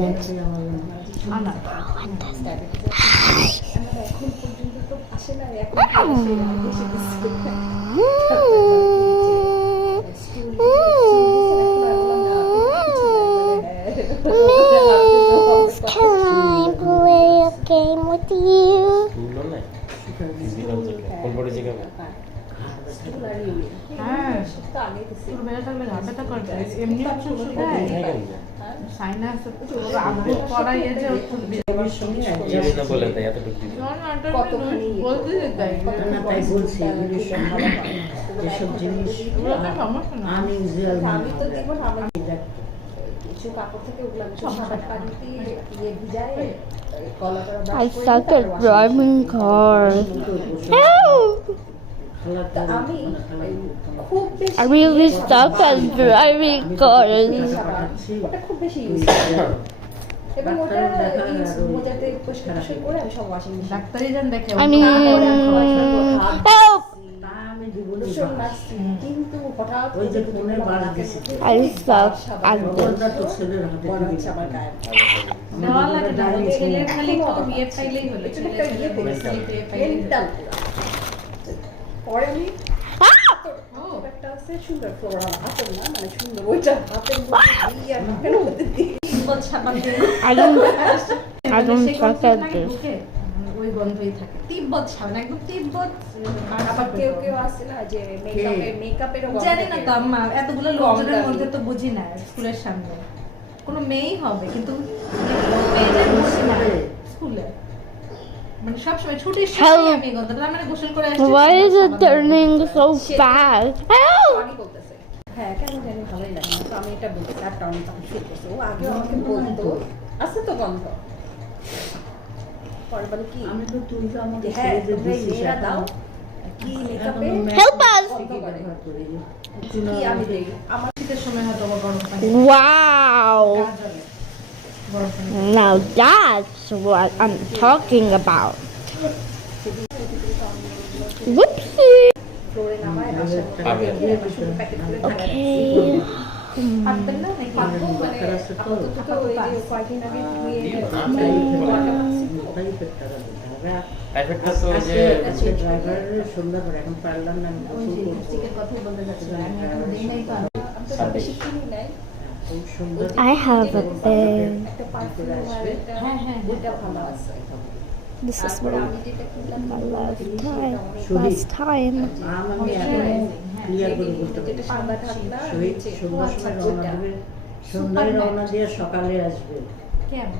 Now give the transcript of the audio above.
pregnant. Miss, can I play a game with you? I suck at driving cars. Help! I really suck at driving cars. I mean, help! I suck at I don't suck at this. ওই গন্ধই থাকে তিব্বত সাবান একদম তিব্বত আবার কেউ কেউ আসে না যে মেকআপেরও গন্ধ জানি না তো আম্মা এতগুলো লোকজনের মধ্যে তো বুঝি না স্কুলের সামনে কোনো মেয়েই হবে কিন্তু মেয়েদের বুঝি না স্কুলে মানে সব সময় ছুটির সময় আমি গন্ধটা মানে গোসল করে আসছি Why is it turning so fast? Help! আমি বলতেছে হ্যাঁ কেন জানি ভালোই লাগে না তো আমি এটা বলতে আর টাউন তখন ফিল করছে ও আগে আমাকে বলতো আছে তো গন্ধ পরে বলে কি আমি তো তুই তো আমাকে হ্যাঁ ছেড়ে তোমরা দিছিস মেয়েরা দাও কি মেকআপে Help us! কি আমি দেই আমার শীতের সময় হয়তো গরম পানি Wow! গরম পানি Now that's what I'm talking about. Whoopsie! ফ্লোরে নামায় বাসার মধ্যে শুধু প্যাকেট করে Okay. পারবেন না নাকি পারবো মানে আপাতত তো ওই যে কয়েকদিন আগে ধুয়ে সুন্দর করে এখন পারলাম না ওই যে লিপস্টিকের কথা বলতে যাচ্ছিলাম আমি এখন দেই নাই তো আমি বেশি কিনি নাই খুব সুন্দর I have a bed. একটা পারফিউম আর একটা হ্যাঁ হ্যাঁ ওইটা ভালো আছে This is তারপরে my আমি যেটা কিনলাম last time. আমি এখন ক্লিয়ার করে বলতে পারি যেটা সাদা ঢাকনা শহীদ সুন্দর সময় রওনা দেবে সন্ধ্যায় রওনা দিয়ে সকালে আসবে কেমন